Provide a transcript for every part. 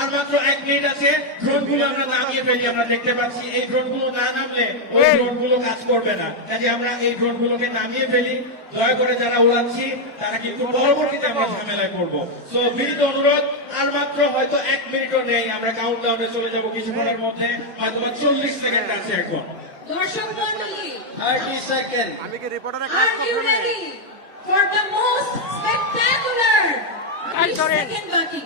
আর মাত্র এক মিনিট আছে ড্রোনগুলো আমরা নামিয়ে ফেলি আমরা দেখতে পাচ্ছি এই ড্রোনগুলো না নামলে ওই ড্রোনগুলো হ্যাঁ। কাজ করবে না কাজে আমরা এই ড্রোনগুলোকে নামিয়ে ফেলি দয়া করে যারা উড়াচ্ছি তারা কিন্তু পরবর্তীতে আমরা ঝামেলা করব সো বিনীত অনুরোধ আর মাত্র হয়তো এক মিনিটও নেই আমরা কাউন্ট ডাউনে চলে যাবো কিছুক্ষণের মধ্যে হয়তো চল্লিশ সেকেন্ড আছে এখন দর্শক মন্ডলী আমি কি রিপোর্টারে কাজ করব না for 30 সেকেন্ড বাকি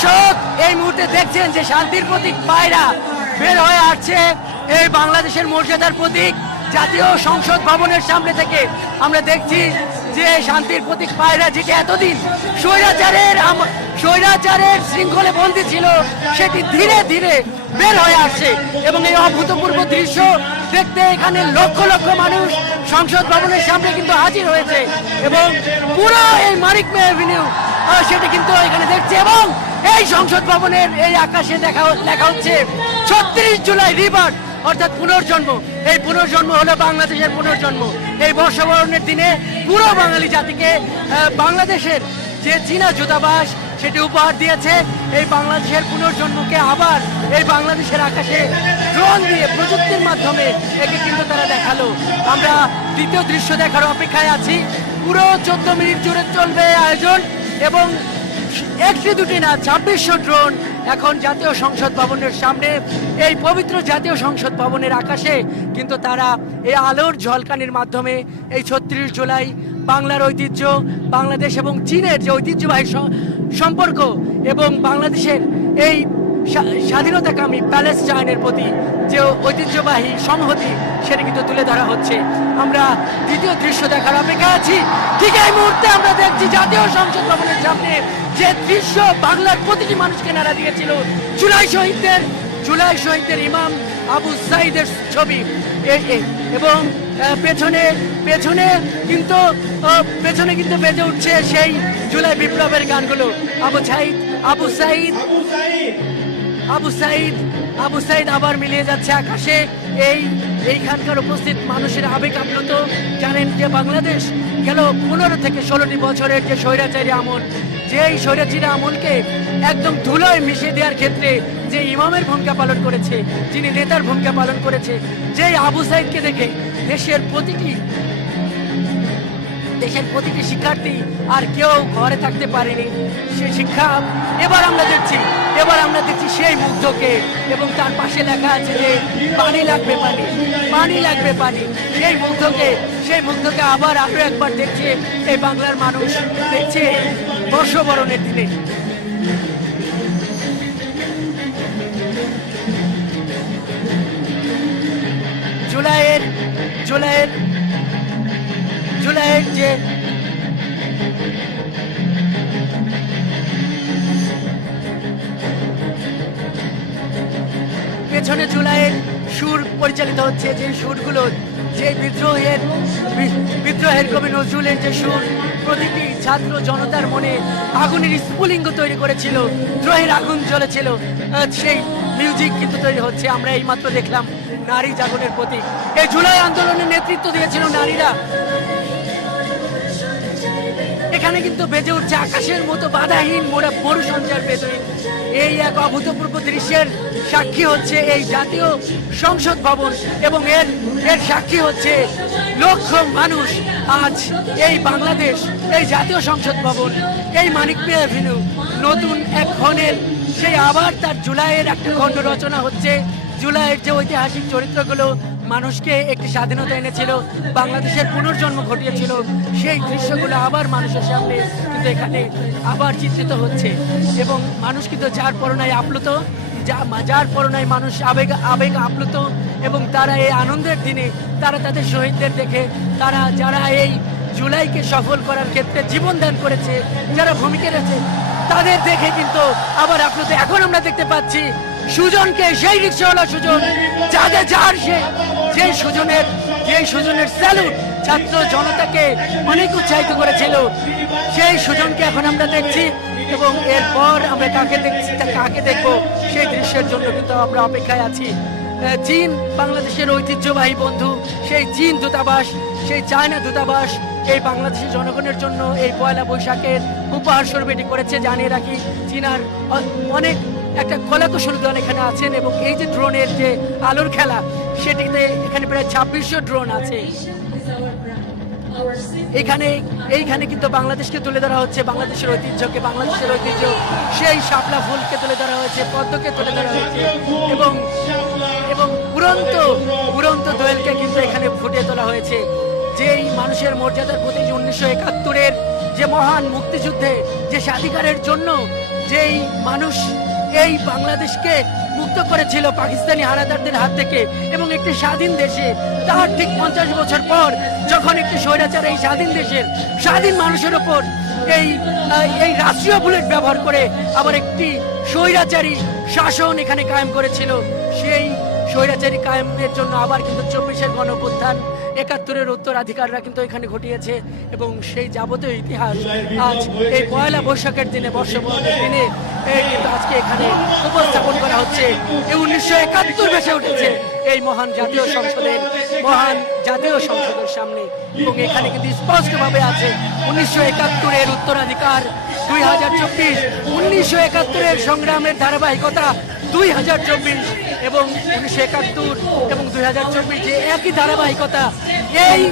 দর্শক এই মুহূর্তে দেখছেন যে শান্তির প্রতীক পায়রা বের হয়ে আসছে এই বাংলাদেশের মর্যাদার প্রতীক জাতীয় সংসদ ভবনের সামনে থেকে আমরা দেখছি যে শান্তির প্রতীক পায়রা যেটি এতদিন স্বৈরাচারের স্বৈরাচারের শৃঙ্খলে বন্দী ছিল সেটি ধীরে ধীরে বের হয়ে আসছে এবং এই অভূতপূর্ব দৃশ্য দেখতে এখানে লক্ষ লক্ষ মানুষ সংসদ ভবনের সামনে কিন্তু হাজির হয়েছে এবং পুরো এই মানিক মে অ্যাভিনিউ সেটি কিন্তু এখানে দেখছে এবং এই সংসদ ভবনের এই আকাশে দেখা লেখা হচ্ছে ছত্রিশ জুলাই রিবার অর্থাৎ পুনর্জন্ম এই পুনর্জন্ম হলো বাংলাদেশের পুনর্জন্ম এই বর্ষবরণের দিনে পুরো বাঙালি জাতিকে বাংলাদেশের যে চীনা জুতাবাস সেটি উপহার দিয়েছে এই বাংলাদেশের পুনর্জন্মকে আবার এই বাংলাদেশের আকাশে ড্রোন দিয়ে প্রযুক্তির মাধ্যমে একে কিন্তু তারা দেখালো আমরা দ্বিতীয় দৃশ্য দেখার অপেক্ষায় আছি পুরো চোদ্দ মিনিট জুড়ে চলবে আয়োজন এবং একটি দুটি না ছাব্বিশশো ড্রোন এখন জাতীয় সংসদ ভবনের সামনে এই পবিত্র জাতীয় সংসদ ভবনের আকাশে কিন্তু তারা এই আলোর ঝলকানির মাধ্যমে এই ছত্রিশ জুলাই বাংলার ঐতিহ্য বাংলাদেশ এবং চীনের যে ঐতিহ্যবাহী সম্পর্ক এবং বাংলাদেশের এই স্বাধীনতাকামী প্যালেস্টাইনের প্রতি যে ঐতিহ্যবাহী সংহতি সেটা কিন্তু তুলে ধরা হচ্ছে আমরা দ্বিতীয় দৃশ্য দেখার অপেক্ষা আছি ঠিক এই মুহূর্তে আমরা দেখছি জাতীয় সংসদ ভবনের সামনে যে দৃশ্য বাংলার প্রতিটি মানুষকে নাড়া দিয়েছিল জুলাই শহীদদের জুলাই শহীদদের ইমাম আবু সাইদের ছবি এবং পেছনে পেছনে কিন্তু পেছনে কিন্তু বেজে উঠছে সেই জুলাই বিপ্লবের গানগুলো আবু সাইদ আবু সাইদ আবু সাইদ আবু সাইদ আবার মিলিয়ে যাচ্ছে আকাশে এই এইখানকার উপস্থিত মানুষের আবেগ আপ্লুত জানেন যে বাংলাদেশ গেল পনেরো থেকে ষোলোটি বছরের যে স্বৈরাচারী আমল যে এই স্বৈরাচারী আমলকে একদম ধুলোয় মিশিয়ে দেওয়ার ক্ষেত্রে যে ইমামের ভূমিকা পালন করেছে যিনি নেতার ভূমিকা পালন করেছে যেই আবু সাইদকে দেখে দেশের প্রতিটি দেশের প্রতিটি শিক্ষার্থী আর কেউ ঘরে থাকতে পারেনি সে শিক্ষা এবার আমরা দেখছি এবার আমরা দেখছি সেই মুগ্ধকে এবং তার পাশে লেখা আছে যে পানি লাগবে পানি পানি লাগবে পানি সেই মুগ্ধকে সেই মুগ্ধকে আবার আরো একবার দেখছে এই বাংলার মানুষ দেখছে বর্ষবরণের দিনে জুলাইয়ের জুলাইয়ের জুলাইয়ের যে পেছনে জুলাইয়ের সুর পরিচালিত হচ্ছে যে সুরগুলো যে বিদ্রোহের বিদ্রোহের কবি নজরুলের যে সুর প্রতিটি ছাত্র জনতার মনে আগুনের স্ফুলিঙ্গ তৈরি করেছিল দ্রোহের আগুন জ্বলেছিল সেই মিউজিক কিন্তু তৈরি হচ্ছে আমরা এইমাত্র দেখলাম নারী জাগরণের প্রতি এই জুলাই আন্দোলনের নেতৃত্ব দিয়েছিল নারীরা এখানে কিন্তু বেজে উঠছে আকাশের মতো বাধাহীন মোড়া বড় সঞ্চার বেদহীন এই এক অভূতপূর্ব দৃশ্যের সাক্ষী হচ্ছে এই জাতীয় সংসদ ভবন এবং এর এর সাক্ষী হচ্ছে লক্ষ মানুষ আজ এই বাংলাদেশ এই জাতীয় সংসদ ভবন এই মানিকপে অ্যাভিনিউ নতুন এক ক্ষণের সেই আবার তার জুলাইয়ের একটা খণ্ড রচনা হচ্ছে জুলাইয়ের যে ঐতিহাসিক চরিত্রগুলো মানুষকে একটি স্বাধীনতা এনেছিল বাংলাদেশের পুনর্জন্ম ঘটিয়েছিল সেই দৃশ্যগুলো আবার মানুষের সামনে কিন্তু এখানে আবার চিত্রিত হচ্ছে এবং মানুষ কিন্তু যার পরনায় আপ্লুত যা যার পরনায় মানুষ আবেগ আবেগ আপ্লুত এবং তারা এই আনন্দের দিনে তারা তাদের শহীদদের দেখে তারা যারা এই জুলাইকে সফল করার ক্ষেত্রে জীবন দান করেছে যারা ভূমিকা রয়েছে তাদের দেখে কিন্তু আবার আপ্লুত এখন আমরা দেখতে পাচ্ছি সুজনকে সেই রিক্সাওয়ালা সুজন যাদের যার সে যে সুজনের যে সুজনের স্যালুট ছাত্র জনতাকে অনেক উৎসাহিত করেছিল সেই সুজনকে এখন আমরা দেখছি এবং এরপর আমরা কাকে দেখছি কাকে দেখবো সেই দৃশ্যের জন্য কিন্তু আমরা অপেক্ষায় আছি চীন বাংলাদেশের ঐতিহ্যবাহী বন্ধু সেই চীন দূতাবাস সেই চায়না দূতাবাস এই বাংলাদেশের জনগণের জন্য এই পয়লা বৈশাখের উপহার স্বরূপ এটি করেছে জানিয়ে রাখি চীনার অনেক একটা কলা কৌশল দল এখানে আছেন এবং এই যে ড্রোনের যে আলোর খেলা সেটিতে এখানে প্রায় ছাব্বিশশো ড্রোন আছে এখানে এইখানে কিন্তু বাংলাদেশকে তুলে ধরা হচ্ছে বাংলাদেশের ঐতিহ্যকে বাংলাদেশের ঐতিহ্য সেই শাপলা ফুলকে তুলে ধরা হয়েছে পদ্মকে তুলে ধরা হয়েছে এবং এবং উড়ন্ত উড়ন্ত দোয়েলকে কিন্তু এখানে ফুটে তোলা হয়েছে যেই মানুষের মর্যাদার প্রতি উনিশশো একাত্তরের যে মহান মুক্তিযুদ্ধে যে স্বাধিকারের জন্য যেই মানুষ এই বাংলাদেশকে মুক্ত করেছিল পাকিস্তানি হারাদারদের হাত থেকে এবং একটি স্বাধীন দেশে তার ঠিক পঞ্চাশ বছর পর যখন একটি স্বৈরাচার এই স্বাধীন দেশের স্বাধীন মানুষের ওপর এই এই রাষ্ট্রীয় বুলেট ব্যবহার করে আবার একটি স্বৈরাচারী শাসন এখানে কায়েম করেছিল সেই স্বৈরাচারী কায়েমের জন্য আবার কিন্তু চব্বিশের গণপ্রধান একাত্তরের উত্তরাধিকাররা কিন্তু এখানে ঘটিয়েছে এবং সেই যাবতীয় ইতিহাস আজ এই পয়লা বৈশাখের দিনে বর্ষবরণের দিনে কিন্তু আজকে এখানে উপস্থাপন করা হচ্ছে এই উনিশশো একাত্তর বেসে উঠেছে এই মহান জাতীয় সংসদের মহান জাতীয় সংসদের সামনে এবং এখানে কিন্তু স্পষ্টভাবে আছে উনিশশো একাত্তরের উত্তরাধিকার দুই হাজার চব্বিশ উনিশশো একাত্তরের সংগ্রামের ধারাবাহিকতা দুই হাজার চব্বিশ এবং উনিশশো একাত্তর এবং দুই যে একই ধারাবাহিকতা এই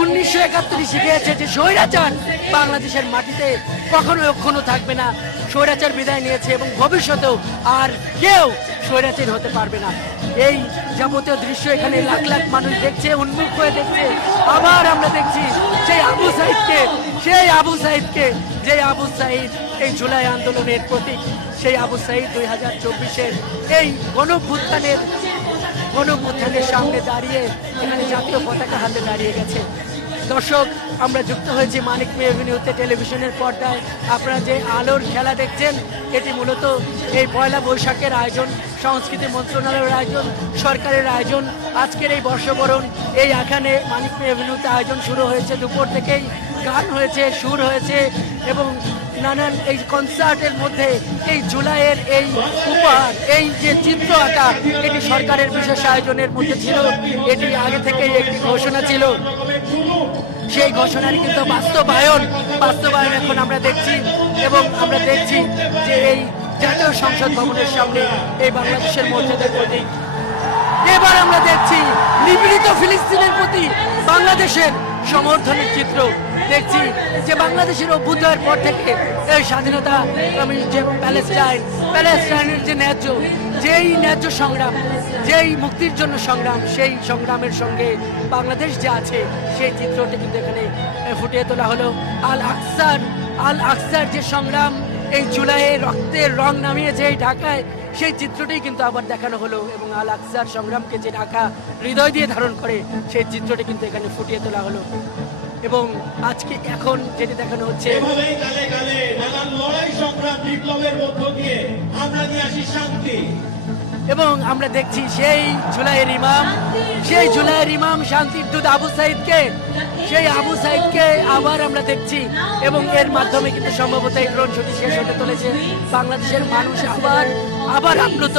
উনিশশো একাত্তরে শিখিয়েছে যে স্বৈরাচার বাংলাদেশের মাটিতে কখনো কখনো থাকবে না স্বৈরাচার বিদায় নিয়েছে এবং ভবিষ্যতেও আর কেউ স্বৈরাচার হতে পারবে না এই যাবতীয় দৃশ্য এখানে লাখ লাখ মানুষ দেখছে উন্মুখ হয়ে দেখছে আবার আমরা দেখছি সেই আবু সাহিদকে সেই আবু সাহিদকে যে আবু সাহিদ এই জুলাই আন্দোলনের প্রতীক সেই আবু সাহিদ দুই হাজার চব্বিশের এই গণভুত্থানের গণপ্রধানের সামনে দাঁড়িয়ে এখানে জাতীয় পতাকা হাতে দাঁড়িয়ে গেছে দর্শক আমরা যুক্ত হয়েছি মানিক মেয়ে অভিনীতে টেলিভিশনের পর্দায় আপনারা যে আলোর খেলা দেখছেন এটি মূলত এই পয়লা বৈশাখের আয়োজন সংস্কৃতি মন্ত্রণালয়ের আয়োজন সরকারের আয়োজন আজকের এই বর্ষবরণ এই এখানে মানিক পে অভিনীতে আয়োজন শুরু হয়েছে দুপুর থেকেই গান হয়েছে সুর হয়েছে এবং নানান এই কনসার্টের মধ্যে এই জুলাইয়ের এই উপহার এই যে চিত্র আঁকা এটি সরকারের বিশেষ আয়োজনের মধ্যে ছিল এটি আগে থেকেই একটি ঘোষণা ছিল সেই ঘোষণার কিন্তু বাস্তবায়ন বাস্তবায়ন এখন আমরা দেখছি এবং আমরা দেখছি যে এই জাতীয় সংসদ ভবনের সামনে এই বাংলাদেশের মর্যাদার প্রতি এবার আমরা দেখছি নিপীড়িত ফিলিস্তিনের প্রতি বাংলাদেশের সমর্থনের চিত্র দেখছি যে বাংলাদেশের অভ্যুদয়ের পর থেকে এই স্বাধীনতা আমি যে প্যালেস্টাইন প্যালেস্টাইনের যে ন্যায্য যেই ন্যায্য সংগ্রাম যেই মুক্তির জন্য সংগ্রাম সেই সংগ্রামের সঙ্গে বাংলাদেশ যে আছে সেই চিত্রটি কিন্তু এখানে ফুটিয়ে তোলা হলো আল আকসার আল আকসার যে সংগ্রাম এই জুলাইয়ে রক্তের রং নামিয়েছে এই ঢাকায় সেই চিত্রটি কিন্তু আবার দেখানো হলো এবং আল আকসার সংগ্রামকে যে ঢাকা হৃদয় দিয়ে ধারণ করে সেই চিত্রটি কিন্তু এখানে ফুটিয়ে তোলা হলো এবং আজকে এখন যেটি দেখানো হচ্ছে এভাবেই গালে গালে নানান লড়াই সংগ্রাম বিপ্লবের মধ্য দিয়ে আমরা নিয়ে আসি শান্তি এবং আমরা দেখছি সেই জুলাইয়ের ইমাম সেই জুলাইয়ের ইমাম শান্তির দুধ আবু সাইদকে সেই আবু সাইদকে আবার আমরা দেখছি এবং এর মাধ্যমে কিন্তু সম্ভবত এই রণসূচি শেষ হতে চলেছে বাংলাদেশের মানুষ আবার আবার আপ্লুত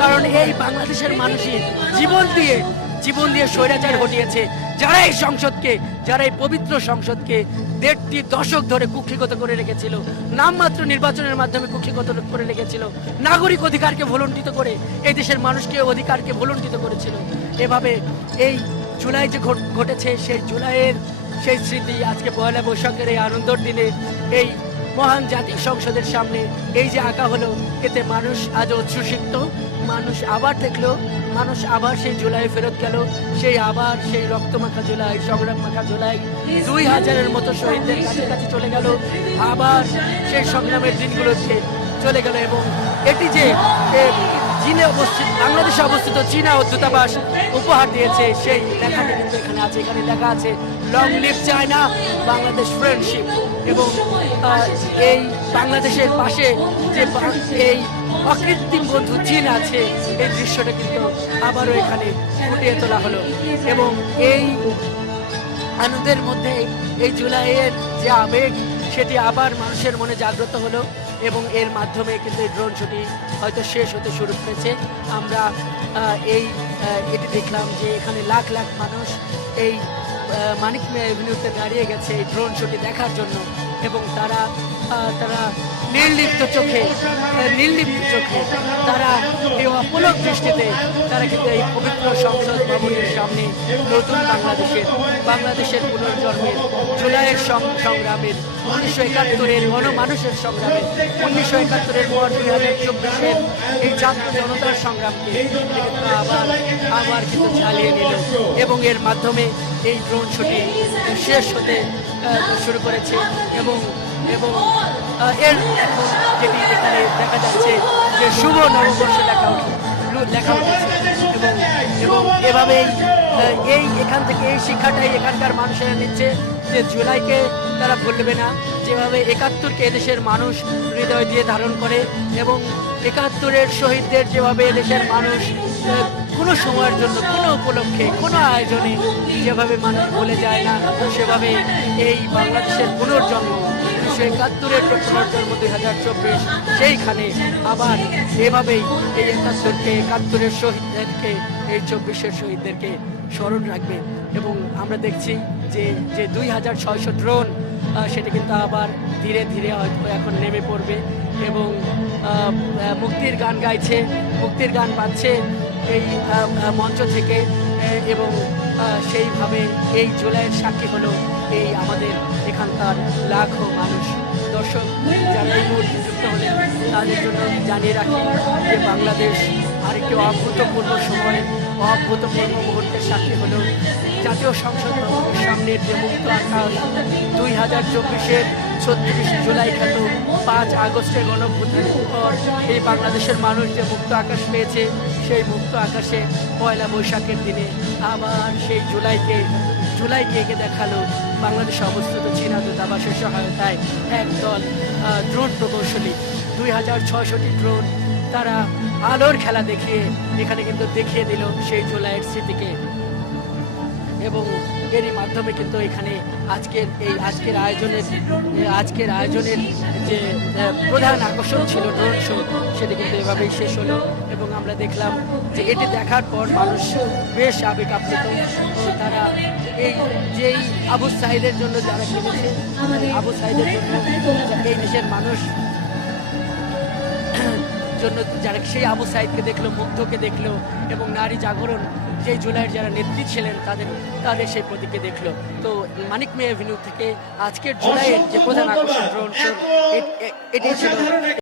কারণ এই বাংলাদেশের মানুষই জীবন দিয়ে জীবন দিয়ে স্বৈরাচার ঘটিয়েছে যারা এই সংসদকে যারা এই পবিত্র সংসদকে দেড়টি দশক ধরে কুক্ষিগত করে রেখেছিল নামমাত্র নির্বাচনের মাধ্যমে কুক্ষিগত করে রেখেছিল নাগরিক অধিকারকে ভুলণ্ঠিত করে এই দেশের মানুষকে অধিকারকে ভুলণ্ঠিত করেছিল এভাবে এই জুলাই যে ঘটেছে সেই জুলাইয়ের সেই স্মৃতি আজকে পয়লা বৈশাখের এই আনন্দর দিনে এই মহান জাতীয় সংসদের সামনে এই যে আঁকা হলো এতে মানুষ আজও উচ্ছ্বসিত মানুষ আবার দেখলো মানুষ আবার সেই জুলাই ফেরত গেল সেই আবার সেই রক্তমাখা জুলাই সংগ্রাম মাখা জুলাই দুই হাজারের মতো শহীদদের কাছে চলে গেল আবার সেই সংগ্রামের দিনগুলোতে চলে গেল এবং এটি যে চীনে অবস্থিত বাংলাদেশে অবস্থিত চীনা ও দূতাবাস উপহার দিয়েছে সেই দেখা কিন্তু এখানে আছে এখানে লেখা আছে long live China Bangladesh friendship এবং এই বাংলাদেশের পাশে যে এই অকৃত্রিম বন্ধু চীন আছে এই দৃশ্যটা কিন্তু আবারও এখানে ফুটিয়ে তোলা হলো এবং এই আনন্দের মধ্যে এই জুলাইয়ের যে আবেগ সেটি আবার মানুষের মনে জাগ্রত হলো এবং এর মাধ্যমে কিন্তু এই ড্রোন ছুটি হয়তো শেষ হতে শুরু করেছে আমরা এই এটি দেখলাম যে এখানে লাখ লাখ মানুষ এই মানিক অ্যাভিনিউতে দাঁড়িয়ে গেছে এই ড্রোন ছুটি দেখার জন্য এবং তারা তারা নির্লিপ্ত চোখে নির্লিপ্ত চোখে তারা এই অপলক দৃষ্টিতে তারা কিন্তু এই পবিত্র সংসদ ভবনের সামনে নতুন বাংলাদেশের বাংলাদেশের পুনর্জন্মের জুলাইয়ের সংগ্রামের উনিশশো একাত্তরের মানুষের সংগ্রামে উনিশশো একাত্তরের পর দুই হাজার চব্বিশের এই ছাত্র জনতার সংগ্রামকে আবার আবার কিন্তু চালিয়ে নিল এবং এর মাধ্যমে এই ড্রোন শুটিং শেষ হতে শুরু করেছে এবং এবং এর যেটি এখানে দেখা যাচ্ছে যে শুভ নববর্ষ লেখা লেখা উঠেছে এবং এবং এভাবেই এই এখান থেকে এই শিক্ষাটাই এখানকার মানুষেরা নিচ্ছে যে জুলাইকে তারা ভুলবে না যেভাবে একাত্তরকে এদেশের মানুষ হৃদয় দিয়ে ধারণ করে এবং একাত্তরের শহীদদের যেভাবে এদেশের মানুষ কোনো সময়ের জন্য কোনো উপলক্ষে কোনো আয়োজনে যেভাবে মানুষ ভুলে যায় না সেভাবে এই বাংলাদেশের পুনর্জন্ম উনিশশো একাত্তরের প্রথমার জন্ম হাজার চব্বিশ সেইখানে আবার এভাবেই এই একাত্তরকে একাত্তরের শহীদদেরকে এই চব্বিশের শহীদদেরকে স্মরণ রাখবে এবং আমরা দেখছি যে যে দুই হাজার ছয়শো ড্রোন সেটা কিন্তু আবার ধীরে ধীরে হয়তো এখন নেমে পড়বে এবং মুক্তির গান গাইছে মুক্তির গান পাচ্ছে এই মঞ্চ থেকে এবং সেইভাবে এই জুলাইয়ের সাক্ষী হলো এই আমাদের এখানকার লাখো মানুষ দর্শক যারা এই মুহূর্তে যুক্ত হলেন তাদের জন্য জানিয়ে রাখি যে বাংলাদেশ আরেকটি অভূতপূর্ব সময়ে অভূতপূর্ব মুহূর্তের সাক্ষী হল জাতীয় সংসদ সামনের যে মুক্ত আকাশ দুই হাজার চব্বিশের ছত্রিশ জুলাই খ্যাত পাঁচ আগস্টের গণভূতির পর এই বাংলাদেশের মানুষ যে মুক্ত আকাশ পেয়েছে সেই মুক্ত আকাশে পয়লা বৈশাখের দিনে আবার সেই জুলাইকে জুলাইকে এগিয়ে দেখালো বাংলাদেশ অবস্থিত চীনা দূতাবাসের সহায়তায় একদল ড্রোন প্রকৌশলী দুই হাজার ছশোটি ড্রোন তারা আলোর খেলা দেখিয়ে এখানে কিন্তু দেখিয়ে দিল সেই জুলাইয়ের স্মৃতিকে এবং এরই মাধ্যমে কিন্তু এখানে আজকের এই আজকের আয়োজনের আজকের আয়োজনের যে প্রধান আকর্ষণ ছিল ড্রোন শো সেটি কিন্তু এভাবেই শেষ হলো আমরা দেখলাম যে এটি দেখার পর মানুষ বেশ আবেগ আপ্লুত তারা এই যেই আবু সাহিদের জন্য যারা কিনেছে আবু সাহিদের জন্য এই দেশের মানুষ জন্য যারা সেই আবু সাহিদকে দেখলো মুগ্ধকে দেখলো এবং নারী জাগরণ যেই জুলাইয়ের যারা নেত্রী ছিলেন তাদের তাদের সেই প্রতীকে দেখলো তো মানিক মেয়ে অ্যাভিনিউ থেকে আজকের জুলাইয়ের যে প্রধান আকর্ষণ এটি